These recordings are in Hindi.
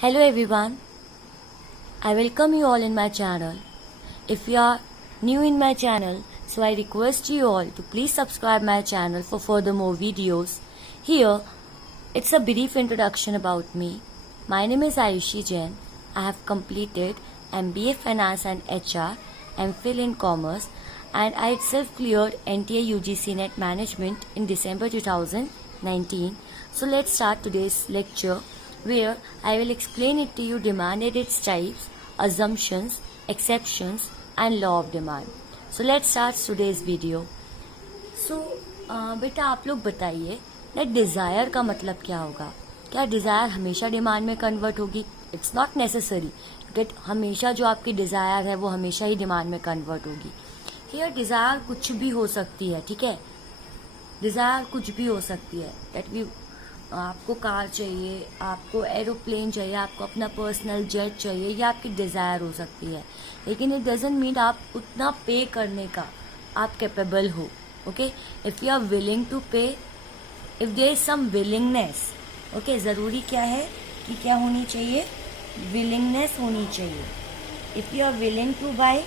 Hello everyone, I welcome you all in my channel. If you are new in my channel, so I request you all to please subscribe my channel for further more videos. Here, it's a brief introduction about me. My name is Ayushi Jain. I have completed MBA Finance and HR, MPhil in Commerce, and I itself cleared NTA UGC Net Management in December 2019. So let's start today's lecture, where I will explain it to you demand and its types, assumptions, exceptions and law of demand. So let's start today's video. So बेटा आप लोग बताइए that desire का मतलब क्या होगा? क्या desire हमेशा demand में convert होगी? It's not necessary that हमेशा जो आपकी desire है वो हमेशा ही demand में convert होगी. Here desire कुछ भी हो सकती है, ठीक है? Desire कुछ भी हो सकती है. That we आपको कार चाहिए, आपको एरोप्लेन चाहिए, आपको अपना पर्सनल जेट चाहिए, ये आपकी डिज़ायर हो सकती है. लेकिन इट डजंट मीन आप उतना पे करने का आप कैपेबल हो. Okay, if you are willing to pay, if there is some willingness. Okay, ज़रूरी क्या है कि क्या होनी चाहिए? विलिंगनेस होनी चाहिए. If you are willing to buy,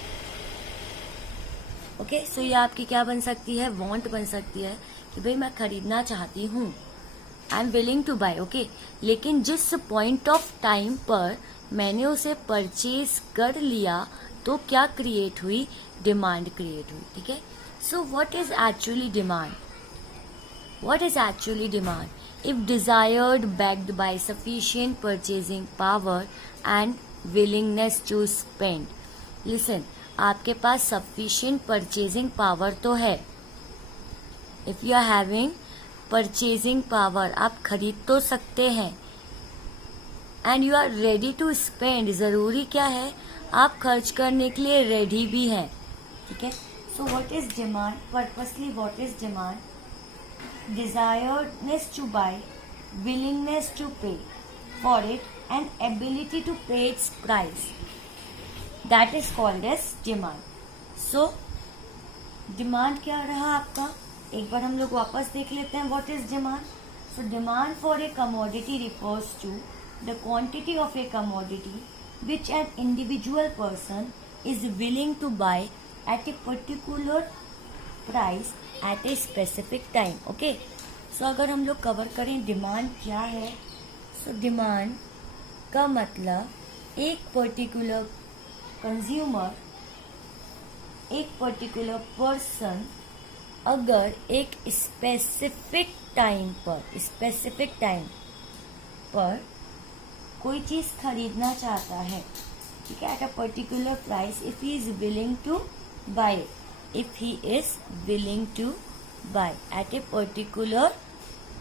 okay, so ये आपकी क्या बन सकती है? वांट बन सकती है कि भाई मैं खरीदना चाहती हूँ. I am willing to buy. Okay, लेकिन जिस पॉइंट ऑफ टाइम पर मैंने उसे परचेज कर लिया तो क्या क्रिएट हुई? डिमांड क्रिएट हुई. ठीक है, so what is actually demand? What is actually demand? If desired backed by sufficient purchasing power and willingness to spend. Listen, आपके पास सफिशिएंट परचेजिंग पावर तो है. If you are having purchasing power, आप खरीद तो सकते हैं. And you are ready to spend, जरूरी क्या है? आप खर्च करने के लिए रेडी भी हैं. ठीक है, so what is demand? Purposely what is demand? Desiredness to buy, willingness to pay for it and ability to pay its price. That is called as demand. So demand क्या रहा आपका? एक बार हम लोग वापस देख लेते हैं what is demand. So demand for a commodity refers to the quantity of a commodity which an individual person is willing to buy at a particular price at a specific time. Okay, so अगर हम लोग कवर करें डिमांड क्या है, सो डिमांड का मतलब एक पर्टिकुलर कंज्यूमर, एक पर्टिकुलर पर्सन अगर एक स्पेसिफिक टाइम पर कोई चीज खरीदना चाहता है, ठीक है, at a particular price, if he is willing to buy, if he is willing to buy at a particular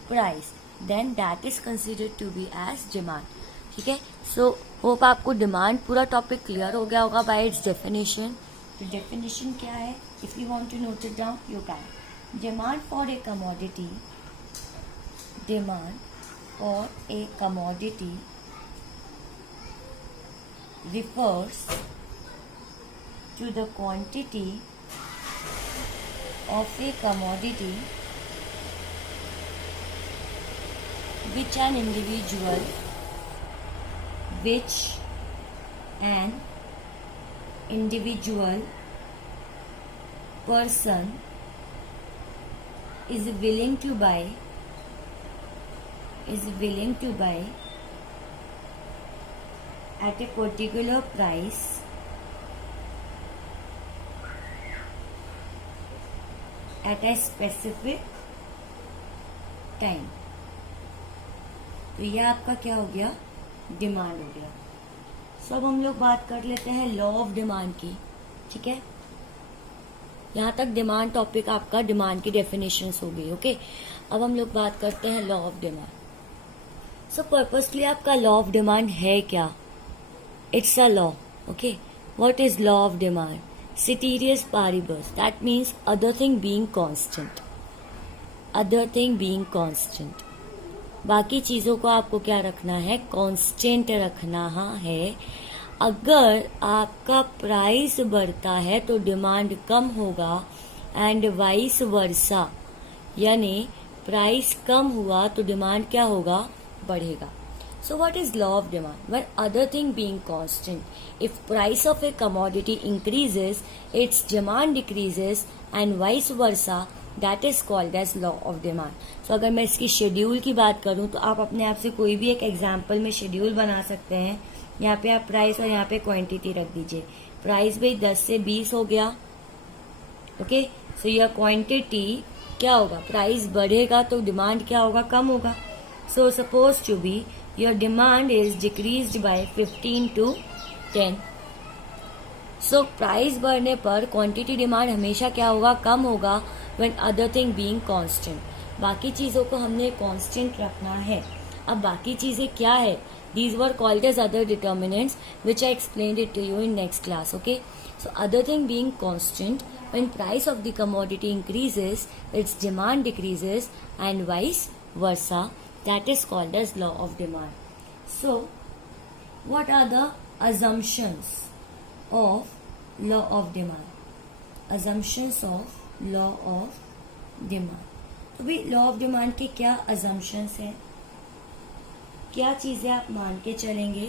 price, then that is considered to be as demand. ठीक है, सो होप आपको डिमांड पूरा टॉपिक क्लियर हो गया होगा बाय इट्स डेफिनेशन. तो डेफिनेशन क्या है? If you want to note it down, you can. Demand for a commodity refers to the quantity of a commodity which an individual person is willing to buy at a particular price at a specific time. तो यह आपका क्या हो गया? डिमांड हो गया. सो अब हम लोग बात कर लेते हैं लॉ ऑफ डिमांड की. ठीक है, यहाँ तक डिमांड टॉपिक आपका, डिमांड की डेफिनेशंस हो गई. ओके, अब हम लोग बात करते हैं law of demand. So purposely आपका लॉ ऑफ डिमांड है क्या? It's a law. Okay, what is law of demand? ceteris paribus, that means other thing being constant. बाकी चीजों को आपको क्या रखना है? कांस्टेंट रखना है. अगर आपका प्राइस बढ़ता है तो डिमांड कम होगा एंड वाइस वर्सा, यानी प्राइस कम हुआ तो डिमांड क्या होगा? बढ़ेगा. So what is law of demand? When other thing being constant, if price of a commodity increases, its demand decreases and vice versa, that is called as law of demand. So अगर मैं इसकी शेड्यूल की बात करूं तो आप अपने आप से कोई भी एक एग्जाम्पल में शेड्यूल बना सकते हैं. यहाँ पे आप प्राइस और यहाँ पे क्वांटिटी रख दीजिए. प्राइस भाई 10 से 20 हो गया. ओके, सो यह क्वांटिटी क्या होगा, प्राइस बढ़ेगा तो डिमांड क्या होगा, कम होगा. So suppose to be your demand is decreased by 15 to 10. So price बढ़ने पर क्वांटिटी डिमांड हमेशा क्या होगा, कम होगा. When other thing being constant, बाकी चीजों को हमने कांस्टेंट रखना है. अब बाकी चीजें क्या है, these were called as other determinants which I explained it to you in next class. Okay, so other thing being constant, when price of the commodity increases, its demand decreases and vice versa, that is called as law of demand. So what are the assumptions of law of demand? Assumptions of law of demand. तो भाई लॉ ऑफ डिमांड के क्या assumptions हैं, क्या चीजें आप मान के चलेंगे.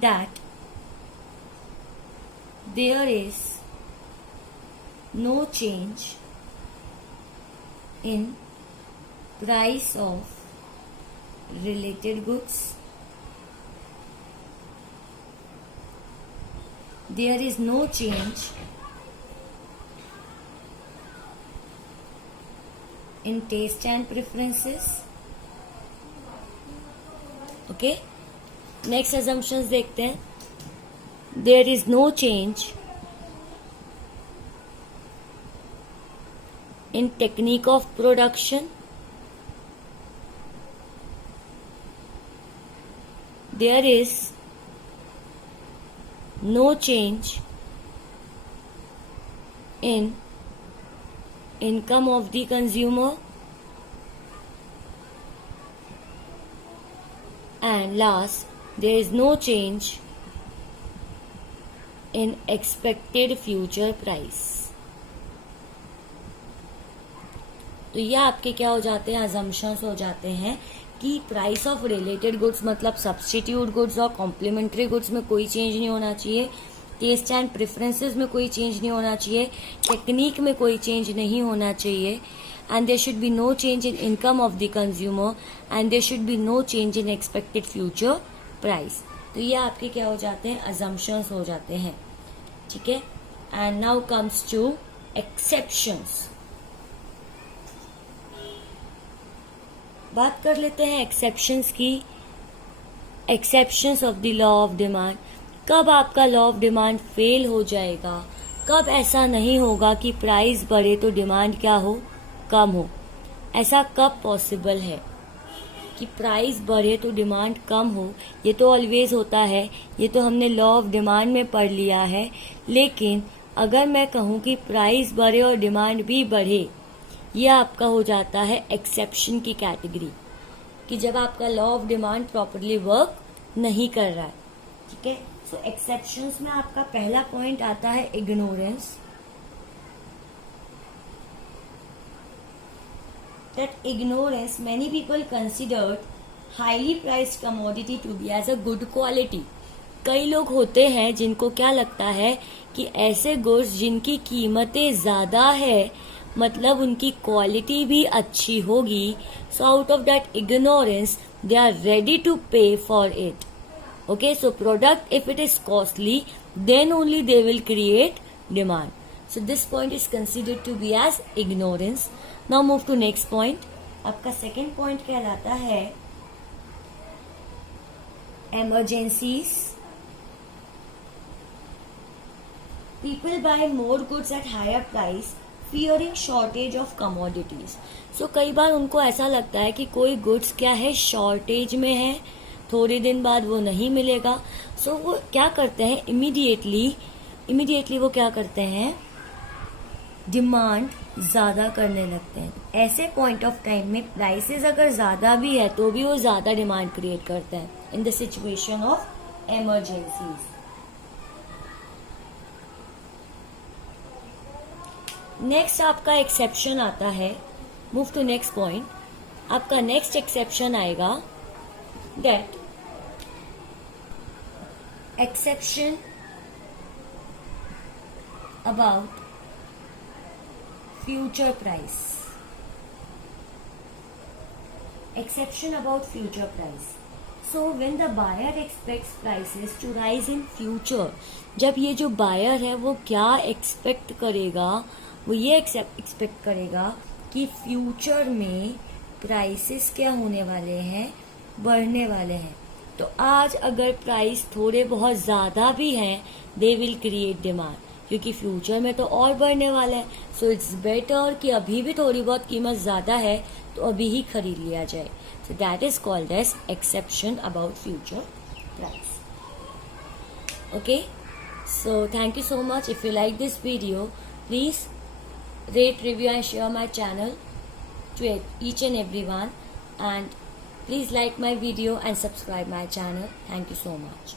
That there is no change in price of related goods. There is no change in taste and preferences. Okay, next assumptions देखते हैं. There is no change in technique of production. There is no change in income of the consumer. And last, there is no change in expected future price. तो ये आपके क्या हो जाते हैं, assumptions हो जाते हैं कि प्राइस ऑफ रिलेटेड गुड्स मतलब सब्स्टिट्यूट गुड्स और कॉम्प्लीमेंट्री गुड्स में कोई चेंज नहीं होना चाहिए. टेस्ट एंड प्रेफरेंसेस में कोई चेंज नहीं होना चाहिए. टेक्निक में कोई चेंज नहीं होना चाहिए. And there should be no change in income of the consumer and there should be no change in expected future price. तो ये आपके क्या हो जाते हैं, assumptions हो जाते हैं. ठीक है, and now comes to exceptions. बात कर लेते हैं exceptions की. exceptions of the law of demand. कब आपका लॉ ऑफ डिमांड फेल हो जाएगा, कब ऐसा नहीं होगा कि प्राइस बढ़े तो डिमांड क्या हो, कम हो. ऐसा कब पॉसिबल है कि प्राइस बढ़े तो डिमांड कम हो. ये तो ऑलवेज होता है, ये तो हमने लॉ ऑफ डिमांड में पढ़ लिया है. लेकिन अगर मैं कहूँ कि प्राइस बढ़े और डिमांड भी बढ़े, ये आपका हो जाता है एक्सेप्शन की कैटेगरी, कि जब आपका law of demand properly work नहीं कर रहा है. ठीक है, सो एक्सेप्शंस में आपका पहला पॉइंट आता है ignorance. That ignorance, many people considered highly priced commodity to be as a good quality. कई लोग होते हैं जिनको क्या लगता है कि ऐसे गुड्स जिनकी कीमतें ज्यादा है मतलब उनकी क्वालिटी भी अच्छी होगी. So out of that ignorance they are ready to pay for it. Okay, so product if it is costly then only they will create demand. So this point is considered to be as ignorance. Now move to next point. आपका सेकेंड पॉइंट कहलाता है emergencies. People buy more goods at higher price, fearing shortage of commodities. So कई बार उनको ऐसा लगता है कि कोई गुड्स क्या है, शॉर्टेज में है, थोड़े दिन बाद वो नहीं मिलेगा. So वो क्या करते हैं, इमीडिएटली वो क्या करते हैं, डिमांड ज्यादा करने लगते हैं. ऐसे पॉइंट ऑफ टाइम में प्राइसेस अगर ज्यादा भी है तो भी वो ज्यादा डिमांड क्रिएट करते हैं in the situation of emergencies. Next आपका एक्सेप्शन आता है. Move to next point. आपका नेक्स्ट एक्सेप्शन आएगा that exception about future price. Exception about future price. So when the buyer expects prices to rise in future, जब ये जो बायर है वो क्या एक्सपेक्ट करेगा, वो ये एक्सपेक्ट करेगा कि फ्यूचर में प्राइसेस क्या होने वाले हैं, बढ़ने वाले हैं. तो आज अगर प्राइस थोड़े बहुत ज़्यादा भी हैं, दे विल क्रिएट डिमांड, क्योंकि फ्यूचर में तो और बढ़ने वाला है. सो इट्स बेटर कि अभी भी थोड़ी बहुत कीमत ज़्यादा है तो अभी ही खरीद लिया जाए. So that is called as exception about future price. Okay, so thank you so much. If you like this video, please rate, review and share my channel to each and everyone, and please like my video and subscribe my channel. Thank you so much.